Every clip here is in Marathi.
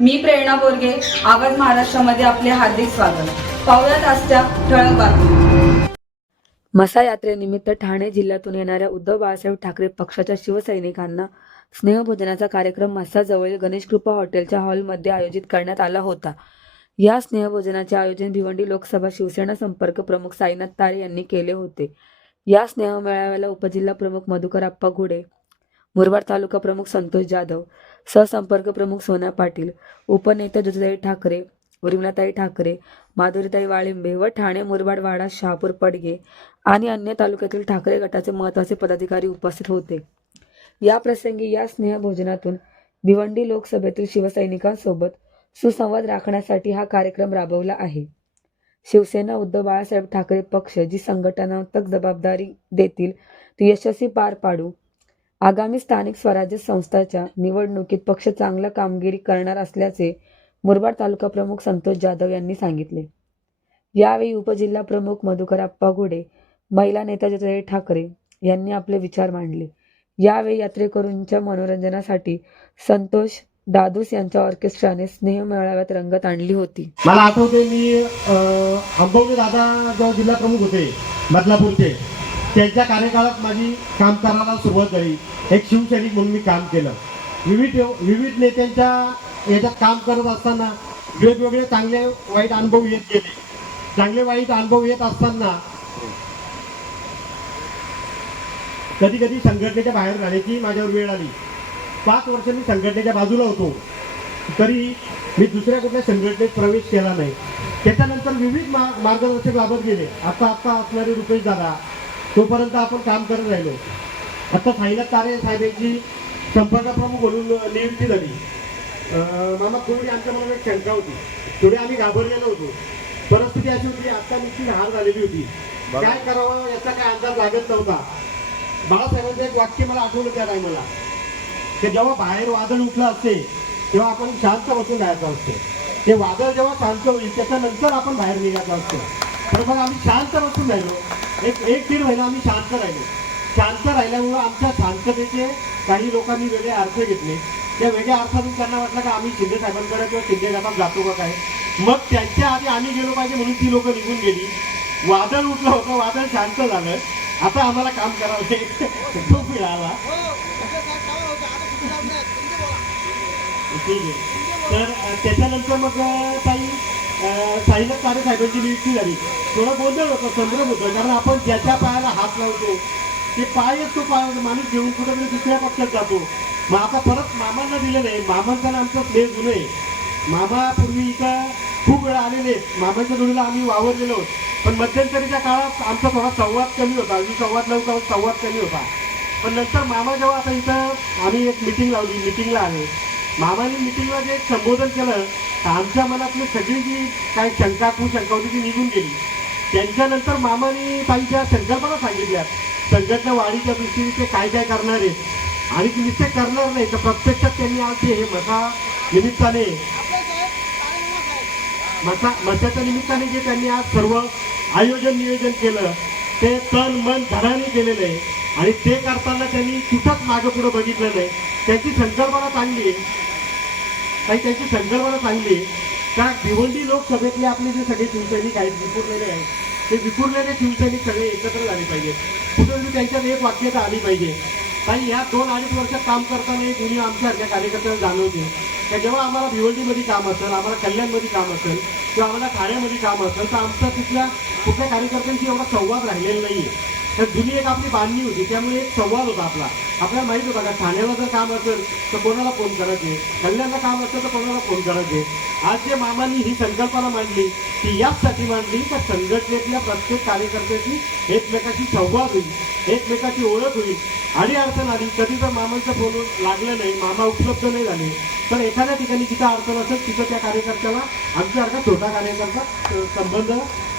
मी प्रेरणा बोरगे आवाज महाराष्ट्रामध्ये आपले हार्दिक स्वागत. पाहुयात आजच्या ठळक बातमी मसा यात्रेनिमित्त ठाणे जिल्ह्यातून येणाऱ्या उद्धव बाळासाहेब ठाकरे पक्षाच्या शिवसैनिकांना स्नेहभोजनाचा कार्यक्रम मसाजवळील गणेश कृपा हॉटेलच्या हॉलमध्ये आयोजित करण्यात आला होता. या स्नेहभोजनाचे आयोजन भिवंडी लोकसभा शिवसेना संपर्क प्रमुख साईनाथ तारे यांनी केले होते. या स्नेह मेळाव्याला उपजिल्हा प्रमुख मधुकर आप्पा घुडे मुरबाड तालुका प्रमुख संतोष जाधव सहसंपर्क प्रमुख सोना पाटील उपनेता ज्योतिताई ठाकरे उर्मिलाताई ठाकरे माधुरीताई वाळिंबे व ठाणे मुरबाड वाडा शहापूर पडगे आणि अन्य तालुक्यातील ठाकरे गटाचे महत्त्वाचे पदाधिकारी उपस्थित होते. या प्रसंगी या स्नेहभोजनातून भिवंडी लोकसभेतील शिवसैनिकांसोबत सुसंवाद राखण्यासाठी हा कार्यक्रम राबवला आहे. शिवसेना उद्धव बाळासाहेब ठाकरे पक्ष जी संघटनात्मक जबाबदारी देतील ती यशस्वी पार पाडू आगामी स्थानिक स्वराज्य संस्थाच्या निवडणुकीत पक्ष चांगला कामगिरी करणार असल्याचे मुरबाड तालुका प्रमुख संतोष जाधव यांनी सांगितले. यावेळी उपजिल्हा प्रमुख मधुकर आप्पा घुडे महिला नेता ज्योतिताई ठाकरे यांनी आपले विचार मांडले. यावेळी यात्रेकरूंच्या मनोरंजनासाठी संतोष दादूस यांच्या ऑर्केस्ट्राने स्नेह मेळाव्यात रंगत आणली होती. मला आठवते मी अंबवणे दादा जेव्हा जिल्हा प्रमुख होते बदलापूरचे त्यांच्या कार्यकाळात माझी काम करायला सुरुवात झाली. एक शिवसैनिक म्हणून मी काम केलं. विविध विविध नेत्यांच्या याच्यात काम करत असताना वेगवेगळे चांगले वाईट अनुभव येत गेले. चांगले वाईट अनुभव येत असताना कधी कधी संघटनेच्या बाहेर राहण्याची माझ्यावर वेळ आली. पाच वर्ष मी संघटनेच्या बाजूला होतो. तरी मी दुसऱ्या कुठल्या संघटनेत प्रवेश केला नाही. त्याच्यानंतर विविध मा मार्गदर्शक लाभत गेले. आता आता असणारे रुपेश दादा तोपर्यंत आपण काम करत राहिलो. आता साईनाथ तारे साहेबांची संपर्क प्रमुख म्हणून नियुक्ती झाली मामा थोडी आमच्या मनात एक शंका होती. थोडी आम्ही घाबरलेलो होतो. परिस्थिती अशी होती आता निश्चित हार झालेली होती. काय करावं याचा काय अंदाज लागत नव्हता. बाळासाहेबांचं एक वाक्य मला आठवलं त्या टायमाला की जेव्हा बाहेर वादळ उठलं असते तेव्हा आपण शांत बसून राहायचं असते. ते वादळ जेव्हा शांत होईल त्याच्यानंतर आपण बाहेर निघायचं असतं. तर मग आम्ही शांत बसून राहिलो. एक एक दीड महिना आम्ही शांत राहिलो. शांत राहिल्यामुळं आमच्या शांततेचे काही लोकांनी वेगळे अर्थ घेतले. त्या वेगळ्या अर्थातून त्यांना वाटलं का आम्ही शिंदे साहेबांकडे किंवा शिंदे गटात जातो का काय? मग त्यांच्या आधी आम्ही गेलो पाहिजे म्हणून ती लोक निघून गेली. वादळ उठलं होतं वादळ शांत झालं. आता आम्हाला काम करावं तो मिळाला ठीक आहे. तर त्याच्यानंतर मग काही साईनाथ तारे साहेबांची नियुक्ती झाली. थोडं गोंधळ होतं संभ्रम होतो कारण आपण ज्याच्या पायाला हात लावतो ते पायच तो पाय माणूस घेऊन कुठेतरी दुसऱ्या पक्षात जातो. मग आता परत मामांना दिलं नाही मामांचा आमचं स्नेह जुनं आहे. मामा पूर्वी इथं खूप वेळा आलेले मामाच्या जोडीला आम्ही वावरलेलो पण मध्यंतरीच्या काळात आमचा थोडा संवाद कमी होता. अगदी संवाद लवकर संवाद कमी होता. पण नंतर मामा जेव्हा आता इथं आम्ही एक मिटिंग लावली मिटिंगला आले. मामाने मिटिंगला जे संबोधन केलं तर आमच्या मनातली सगळी जी काही शंका कुशंका होती ती निघून गेली. त्यांच्यानंतर मामाने ताईच्या संकल्पना सांगितल्या. संघटना वाढीच्या दृष्टीने ते काय काय करणार आहेत? आणि ते निश्चय करणार नाही तर प्रत्यक्षात त्यांनी आज ते हे मसा निमित्ताने मसा मसाच्या निमित्ताने जे त्यांनी आज सर्व आयोजन नियोजन केलं ते तन मन धनाने केलेलं आहे. आणि ते करताना त्यांनी कुठंच मागे पुढं बघितलं नाही. त्यांची संकल्पना चांगली आहे. काही त्यांची संकल्पना चांगली आहे. का भिवंडी लोकसभेतले आपले जे सगळे शिवसैनिक आहेत विखुरलेले आहेत ते विखुरलेले शिवसैनिक सगळे एकत्र झाले पाहिजेत. कुठेतरी त्यांच्यात एक वाक्यता आली पाहिजे. काही या दोन अडीच वर्षात काम करताना एक उणीव आमच्यासारख्या कार्यकर्त्यांना जाणवते का जेव्हा आम्हाला भिवंडीमध्ये काम असेल आम्हाला कल्याणमध्ये काम असेल किंवा आम्हाला ठाण्यामध्ये काम असेल तर आमचा तिथल्या कुठल्या कार्यकर्त्यांशी एवढा संवाद राहिलेला नाही आहे तर जुनी एक आपली बांधणी होती त्यामुळे एक संवाद होता आपला. आपल्याला माहीत होता का ठाण्याला जर काम असेल तर कोणाला फोन करायचे? कल्याणला काम असेल तर कोणाला फोन करायचे? आज जे मामांनी ही संकल्पना मांडली ती याचसाठी मांडली का संघटनेतल्या प्रत्येक कार्यकर्त्याची एकमेकाशी संवाद होईल एकमेकाची ओळख होईल. आणि अडचण आली कधी जर मामांचा फोन लागलं नाही मामा उपलब्ध नाही झाले तर एखाद्या ठिकाणी जिथं अडचण असेल तिथं त्या कार्यकर्त्याला आमच्यासारखा छोटा कार्यकर्ता संबंध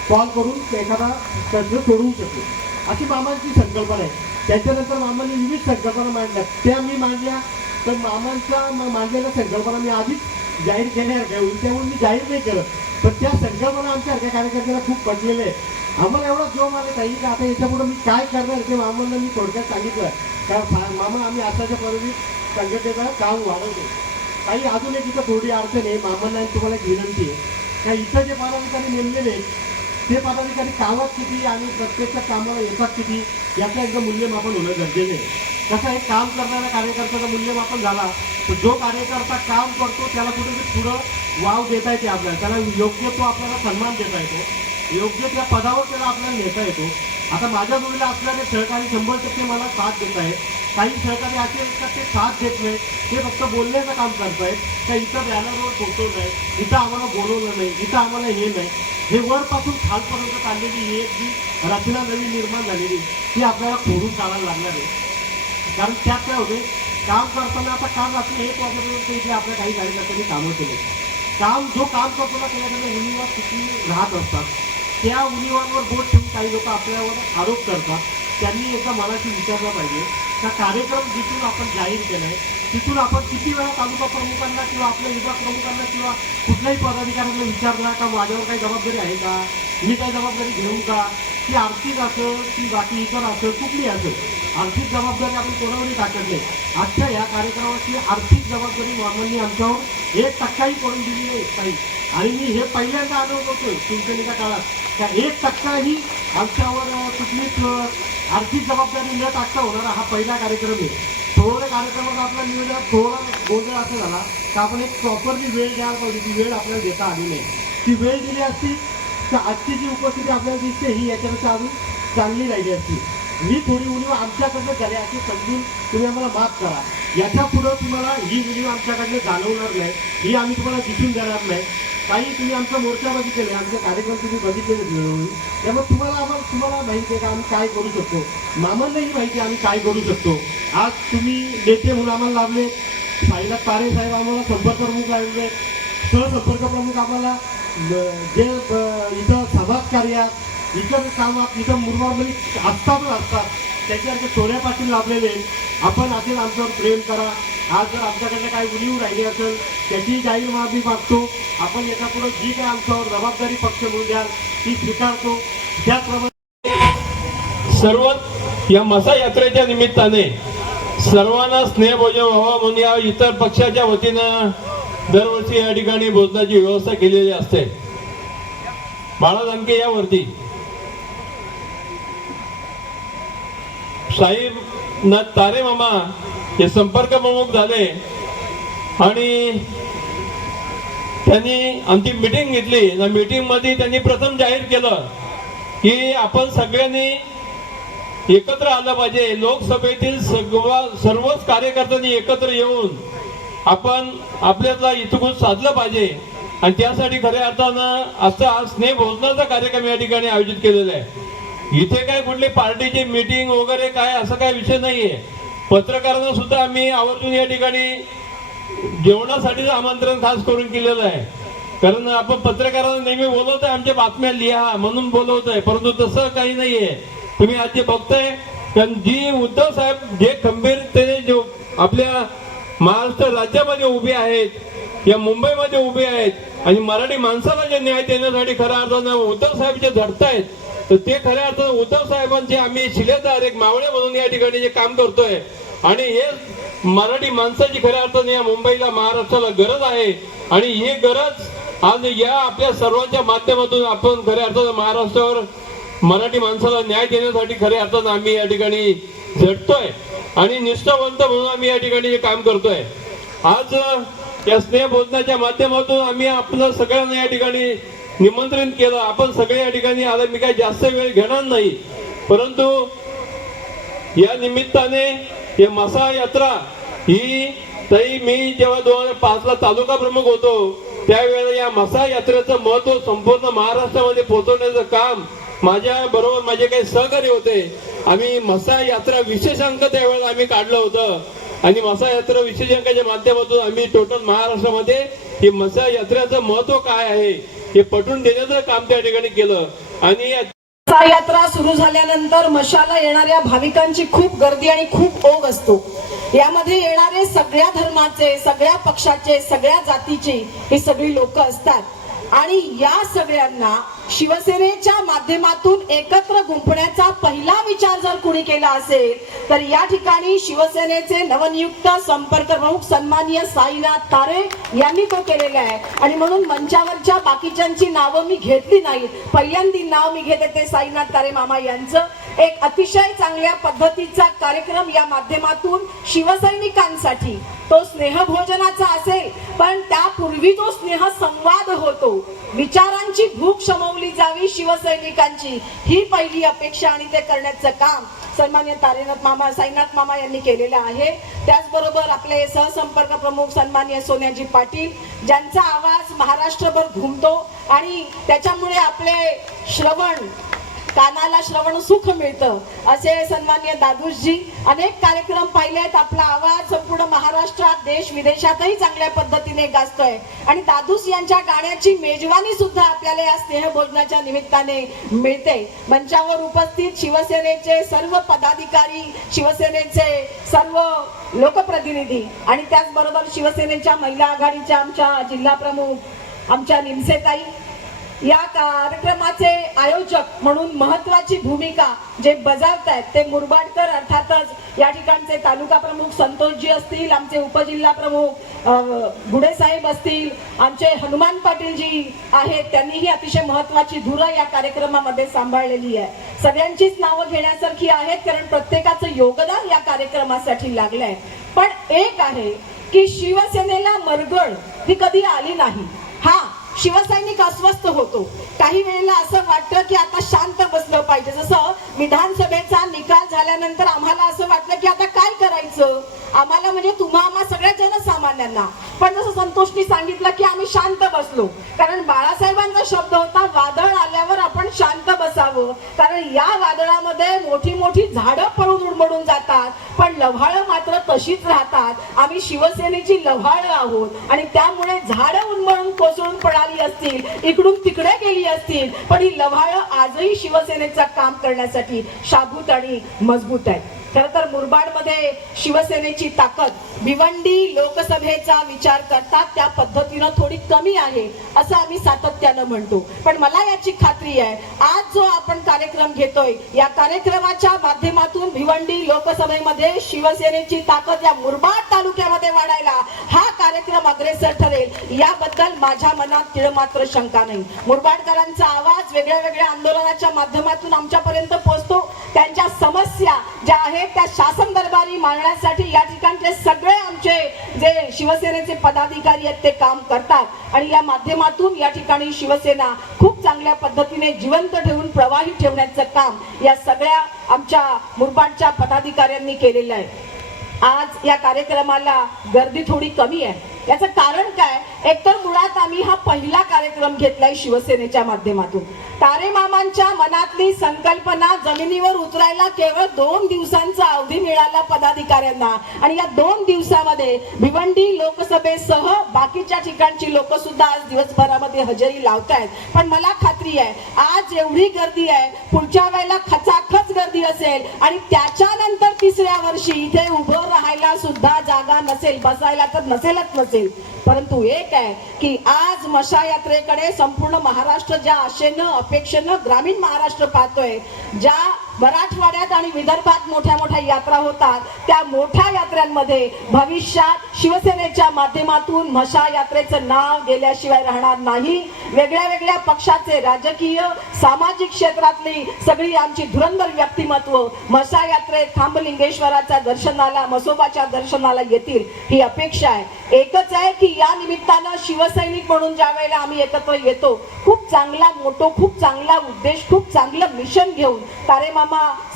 कॉल करून एखादा प्रश्न सोडवू शकतो अशी मामांची संकल्पना आहे. त्याच्यानंतर मामांनी विविध संकल्पना मांडल्या. त्या मी मांडल्या. तर मामांच्या मांडलेल्या संकल्पना मी आधीच जाहीर केल्यासारख्या होईल त्यामुळे मी जाहीर नाही केलं. पण त्या संकल्पना आमच्यासारख्या कार्यकर्त्याला खूप पटलेल्या आहेत. आम्हाला एवढा जोम आला काही का आता याच्यापुढे मी काय करणार ते मामांना मी थोडक्यात सांगितलं कारण मामा आम्ही आताच्या परिस्थितीत संघटनेचं काम वाढवतो. काही अजून एक इथं थोडी अडचण आहे. मामांना तुम्हाला एक विनंती आहे. का इथं जे पदाधिकारी नेमलेले आहेत, ते पदाधिकारी कामात किती आणि प्रत्यक्ष कामाला येतात किती याचं एकदम मूल्यमापन होणं गरजेचं आहे. कसं आहे काम करणाऱ्या कार्यकर्त्याचं मूल्यमापन झाला तर जो कार्यकर्ता काम करतो त्याला कुठेतरी पुढं वाव देता येते आपल्याला. त्याला योग्य तो आपल्याला सन्मान देता येतो. योग्य त्या पदावर त्याला आपल्याला नेता येतो. आता माझ्या जोडीला असणारे सहकारी शंभर टक्के मला साथ देत आहेत काही सहकारी असे आहेत का ते साथ देत नाही ते फक्त बोलण्याचं काम करतायत. का इथं बॅनरवर फोटो नाही. इथं आम्हाला बोलवलं नाही. इथं आम्हाला हे नाही. हे वरपासून खालपर्यंत चाललेली ही एक जी रचना नवी निर्माण झालेली ती आपल्याला खोडून काढायला लागणार आहे. कारण त्यात काय होते काम करताना आता काम रात्री एक वाजेपर्यंत इथे आपल्या काही कार्यकर्त्यांनी कामं केले. काम जो काम करतो ना त्याच्याकडे उणीवा किती राहत असतात. त्या उणीवांवर बोट ठेवून काही लोक आपल्यावर आरोप करतात. त्यांनी एका मनाशी विचारलं पाहिजे त्या कार्यक्रम जिथून आपण जाहीर केलाय तिथून आपण किती वेळा तालुका प्रमुखांना किंवा आपल्या विभाग प्रमुखांना किंवा कुठल्याही पदाधिकाऱ्यांना विचारला का माझ्यावर काही जबाबदारी आहे का? मी काही जबाबदारी घेऊ का? ती आर्थिक असं की बाकी इतर असं कुठली असं आर्थिक जबाबदारी आपण कोणावरही टाकत नाही. आजच्या या कार्यक्रमाची आर्थिक जबाबदारी मामांनी आमच्यावर एक टक्काही करून दिली नाही काही. आणि मी हे पहिल्यांदा अनुभवतोय शिवसेनेच्या काळात. का एक टक्काही आमच्यावर कुठलीच आर्थिक जबाबदारी न टाकता होणारा हा पहिला कार्यक्रम आहे. थोडं कार्यक्रमात आपला नियोजन थोडा गोंधळ असं झाला तर आपण एक प्रॉपरली वेळ द्यायला पाहिजे. ती वेळ आपल्याला देता आली नाही. ती वेळ दिली असती तर आजची जी उपस्थिती आपल्याला दिसते ही याच्यापेक्षा अजून चांगली राहिली असती. मी थोडी उणीव आमच्याकडनं झाली अशी समजून तुम्ही आम्हाला माफ करा. याच्या पुढं तुम्हाला ही उणीव आमच्याकडनं जाणवणार नाही ही आम्ही तुम्हाला दिसून देणार नाही. काही तुम्ही आमचा मोर्चा बघितलेला आमचे कार्यक्रम तुम्ही बघितलेले वेळोवेळी त्यामुळे तुम्हाला आम्हाला तुम्हाला माहिती आहे का आम्ही काय करू शकतो? मामांनाही माहिती आहे आम्ही काय करू शकतो? आज तुम्ही नेते म्हणून आम्हाला लावले साईनाथ तारे साहेब आम्हाला संपर्क प्रमुख लावले सहसंपर्क प्रमुख आम्हाला जे इथं समाज कार्यात इथं कामात इथं मुरबामध्ये म्हणजे असतातच असतात त्याच्यासारखे पाटील लाभलेले आपण असेल आमच्यावर प्रेम करा. आज जर आमच्याकडनं काही उणीव राहिली असेल त्याची जाहीर माफी मागतो. आपण याच्यापुढे जी काय आमच्यावर जबाबदारी पक्ष म्हणून द्याल ती स्वीकारतो. त्याचप्रमाणे सर्व या मसा यात्रेच्या निमित्ताने सर्वांना स्नेहभोजन व्हावा म्हणून या इतर पक्षाच्या वतीनं दरवर्षी या ठिकाणी भोजनाची व्यवस्था केलेली असते. बाळा जानके यावरती. साहेब ना तारे मामा हे संपर्क प्रमुख झाले. आणि त्यांनी आमची मिटिंग घेतली. त्या मिटिंगमध्ये त्यांनी प्रथम जाहीर केलं की आपण सगळ्यांनी एकत्र आलं पाहिजे. लोकसभेतील सर्व सर्वच कार्यकर्त्यांनी एकत्र येऊन आपण आपल्याला इथून साधलं पाहिजे. आणि त्यासाठी खऱ्या अर्थानं असं आज स्नेह भोजनाचा कार्यक्रम या ठिकाणी आयोजित केलेला आहे. इथे काय कुठली पार्टीची मीटिंग वगैरे काय असं काय विषय नाहीये. पत्रकारांना सुद्धा आम्ही आवर्जून या ठिकाणी जेवणासाठीच आमंत्रण खास करून केलेलं आहे. कारण आपण पत्रकारांना नेहमी बोलवतोय आमच्या बातम्या लिहा म्हणून बोलवतोय परंतु तसं काही नाहीये. तुम्ही आज जे बघताय कारण जी उद्धव साहेब जे खंबीरतेने जो आपल्या महाराष्ट्र राज्यामध्ये उभे आहेत या मुंबईमध्ये उभे आहेत आणि मराठी माणसाला जे न्याय देण्यासाठी खऱ्या अर्थानं उद्धव साहेब जे झटतायत तर ते खऱ्या अर्थानं उद्धव साहेबांचे आम्ही शिलेदार एक मावळे म्हणून या ठिकाणी जे काम करतोय. आणि हे मराठी माणसाची खऱ्या अर्थाने या मुंबईला महाराष्ट्राला गरज आहे. आणि ही गरज आज या आपल्या सर्वांच्या माध्यमातून आपण खऱ्या अर्थानं महाराष्ट्रावर मराठी माणसाला न्याय देण्यासाठी खऱ्या अर्थानं आम्ही या ठिकाणी झटतोय. आणि निष्ठावंत म्हणून आम्ही या ठिकाणी हे काम करतोय. आज या स्नेह भोजनाच्या माध्यमातून आम्ही आपलं सगळ्यांना या ठिकाणी निमंत्रण केलं. आपण सगळे या ठिकाणी आलं. मी काय जास्त वेळ घेणार नाही. परंतु या निमित्ताने हे मसा यात्रा ही तरी मी जेव्हा दोन हजार पाच ला तालुका प्रमुख होतो त्यावेळेला या मसा यात्रेचं महत्त्व संपूर्ण महाराष्ट्रामध्ये पोहोचवण्याचं काम माझ्या बरोबर माझे काही सहकारी होते. आम्ही मसा यात्रा विशेषांक त्यावेळेला आम्ही काढलं होतं. आणि मसा यात्रा विशेषांकाच्या माध्यमातून आम्ही टोटल महाराष्ट्रामध्ये ही मसा यात्रेचं महत्त्व काय आहे हे पटवून देण्याचं काम त्या ठिकाणी केलं. आणि यात्रा सुरू झाल्यानंतर मशाला येणाऱ्या भाविकांची खूप गर्दी आणि खूप ओघ असतो. यामध्ये येणारे सगळ्या धर्माचे सगळ्या पक्षाचे सगळ्या जातीचे ही सगळी लोक असतात. आणि या सगळ्यांना शिवसेनेच्या माध्यमातून एकत्र गुंपण्याचा पहिला विचार जर कुणी केला असेल तर या ठिकाणी शिवसेनेचे नवनियुक्त संपर्क प्रमुख सन्माननीय साईनाथ तारे यांनी तो केलेला आहे. आणि म्हणून मंचावरच्या बाकीच्यांची नावं मी घेतली नाहीत. पहिल्यांदी नाव मी घेते ते साईनाथ तारे मामा यांचं. एक अतिशय चांगल्या पद्धतीचा कार्यक्रम या माध्यमातून शिवसैनिकांसाठी. तो स्नेहभोजनाचा असेल पण त्यापूर्वी तो स्नेह संवाद होतो. विचारांची भूक शमवली जावी शिवसैनिकांची. ही पहिली अपेक्षा आणि ते करण्याचं काम सन्मान्य तारेनाथ मामा साईनाथ मामा यांनी केलेलं आहे. त्याचबरोबर आपले सहसंपर्क प्रमुख सन्मान्य सोन्याजी पाटील ज्यांचा आवाज महाराष्ट्रभर घुमतो आणि त्याच्यामुळे आपले श्रवण कानाला श्रवण सुख मिळतं. असे सन्मान्य दादूजी अनेक कार्यक्रम पाहिले आहेत. आपला आवाज संपूर्ण महाराष्ट्रात देश विदेशातही चांगल्या पद्धतीने गाजतोय. आणि दादूस यांच्या गाण्याची मेजवानी सुद्धा आपल्याला या स्नेहभोजनाच्या निमित्ताने मिळते. मंचावर उपस्थित शिवसेनेचे सर्व पदाधिकारी शिवसेनेचे सर्व लोकप्रतिनिधी आणि त्याचबरोबर शिवसेनेच्या महिला आघाडीच्या आमच्या जिल्हा प्रमुख आमच्या निमसेताई या कार्यक्रमाचे आयोजक म्हणून महत्वाची भूमिका जे बजावत आहेत ते मुरबाडकर अर्थातच या ठिकाणचे तालुका प्रमुख संतोषजी असतील आमचे उपजिल्हा प्रमुख अ, असतील आमचे हनुमान पाटीलजी आहेत त्यांनीही अतिशय महत्वाची धुरा या कार्यक्रमामध्ये सांभाळलेली आहे. सगळ्यांचीच नावं घेण्यासारखी आहेत कारण प्रत्येकाचं योगदान या कार्यक्रमासाठी लागलंय. पण एक आहे की शिवसेनेला मरगळ ही कधी आली नाही. शिवसैनिक अस्वस्थ होतो. काही वेळेला असं वाटतं की आता शांत बसलं पाहिजे. जसं विधानसभेचा निकाल झाल्यानंतर आम्हाला असं वाटलं की आता काय करायचं? आम्हाला म्हणजे तुम्हा आम्हा सगळ्या जनसामान्यांना. पण जसं संतोषनी सांगितलं की आम्ही शांत बसलो. कारण बाळासाहेबांचा शब्द होता वादळ आल्यावर आपण शांत बसावं. कारण या वादळामध्ये मोठी मोठी झाडं पळून उडमडून जातात. पण लव्हाळं मात्र तशीच राहतात. आम्ही शिवसेनेची लव्हाळं आहोत. आणि त्यामुळे झाडं उन्मळून पळाली असतील इकडून तिकडे गेली असतील पण ही लव्हाळं आजही शिवसेनेचं काम करण्यासाठी शाबूत आणि मजबूत आहे खर तर मुरबाडमध्ये शिवसेनेची ताकद भिवंडी लोकसभेचा विचार करतात त्या पद्धतीनं थोडी कमी आहे असं आम्ही सातत्यानं म्हणतो. पण मला याची खात्री आहे आज जो आपण कार्यक्रम घेतोय या कार्यक्रमाच्या माध्यमातून भिवंडी लोकसभेमध्ये शिवसेनेची ताकद या मुरबाड तालुक्यामध्ये वाढायला हा कार्यक्रम अग्रेसर ठरेल याबद्दल माझ्या मनात तिळ मात्र शंका नाही. मुरबाडकरांचा आवाज वेगळ्या वेगळ्या आंदोलनाच्या माध्यमातून आमच्यापर्यंत पोहोचतो. त्यांच्या समस्या ज्या आहेत त्या शासन दरबारी मांडण्यासाठी या ठिकाणचे सगळे आमचे जे शिवसेनेचे पदाधिकारी आहेत ते काम करतात. आणि या माध्यमातून या ठिकाणी शिवसेना खूप चांगल्या पद्धतीने जिवंत ठेवून प्रवाही ठेवण्याचं काम या सगळ्या आमच्या मुरबाडच्या पदाधिकाऱ्यांनी केलेलं आहे. आज या कार्यक्रमाला गर्दी थोडी कमी आहे. याचं कारण काय? एकतर मुळात आम्ही हा पहिला कार्यक्रम घेतलाय शिवसेनेच्या माध्यमातून. तारे मामांच्या मनातली संकल्पना जमिनीवर उतरायला केवळ दोन दिवसांचा अवधी मिळाला पदाधिकाऱ्यांना. आणि या दोन दिवसामध्ये भिवंडी लोकसभेसह बाकीच्या ठिकाणची लोक सुद्धा आज दिवसभरामध्ये हजेरी लावतायत. पण मला खात्री आहे आज एवढी गर्दी आहे पुढच्या वेळेला खचाखच गर्दी असेल आणि त्याच्यानंतर तिसऱ्या वर्षी इथे उभं राहायला सुद्धा जागा नसेल बसायला तर नसेलच नसेल परंतु एक आहे की आज मशा यात्रेकडे संपूर्ण महाराष्ट्र ज्या आशेनं अपेक्षेनं ग्रामीण महाराष्ट्र पाहतोय ज्या मराठवाड्यात आणि विदर्भात मोठ्या मोठ्या यात्रा होतात. त्या मोठ्या यात्रेमध्ये भविष्यात शिवसेनेच्या माध्यमातून मशा यात्रेचं नाव गेल्याशिवाय राहणार नाही. वेगळ्या वेगळ्या पक्षाचे राजकीय सामाजिक क्षेत्रातली सगळी आमची धुरंधर व्यक्तिमत्व मशा यात्रेत खांबलिंगेश्वराच्या दर्शनाला मसोबाच्या दर्शनाला येतील ही अपेक्षा आहे. एकच आहे की या निमित्तानं शिवसैनिक म्हणून ज्या वेळेला आम्ही एकत्र येतो खूप चांगला मोठो खूप चांगला उद्देश खूप चांगलं मिशन घेऊन तारेमा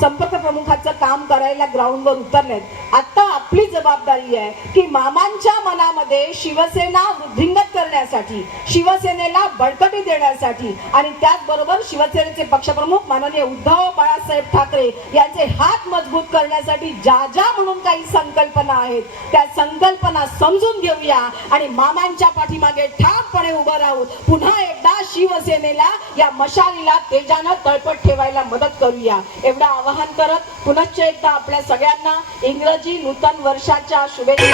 संपर्क प्रमुखाचं काम करायला ग्राउंडवर उतरलेत. आता आपली जबाबदारी आहे की मामांच्या मनामध्ये शिवसेना वृद्धिंगत करण्यासाठी शिवसेनेला बळकटी देण्यासाठी आणि त्याचबरोबर शिवसेनेचे पक्षप्रमुख माननीय उद्धव बाळासाहेब ठाकरे यांचे हात मजबूत करण्यासाठी ज्या ज्या म्हणून काही संकल्पना आहेत त्या संकल्पना समजून घेऊया आणि मामांच्या पाठीमागे ठामपणे उभं राहून पुन्हा एकदा शिवसेनेला या मशालीला तेजानं तळपट ठेवायला मदत करूया. एवढं आवाहन करत पुनश्च एकदा आपल्या सगळ्यांना इंग्रजी नूतन वर्षाच्या शुभेच्छा.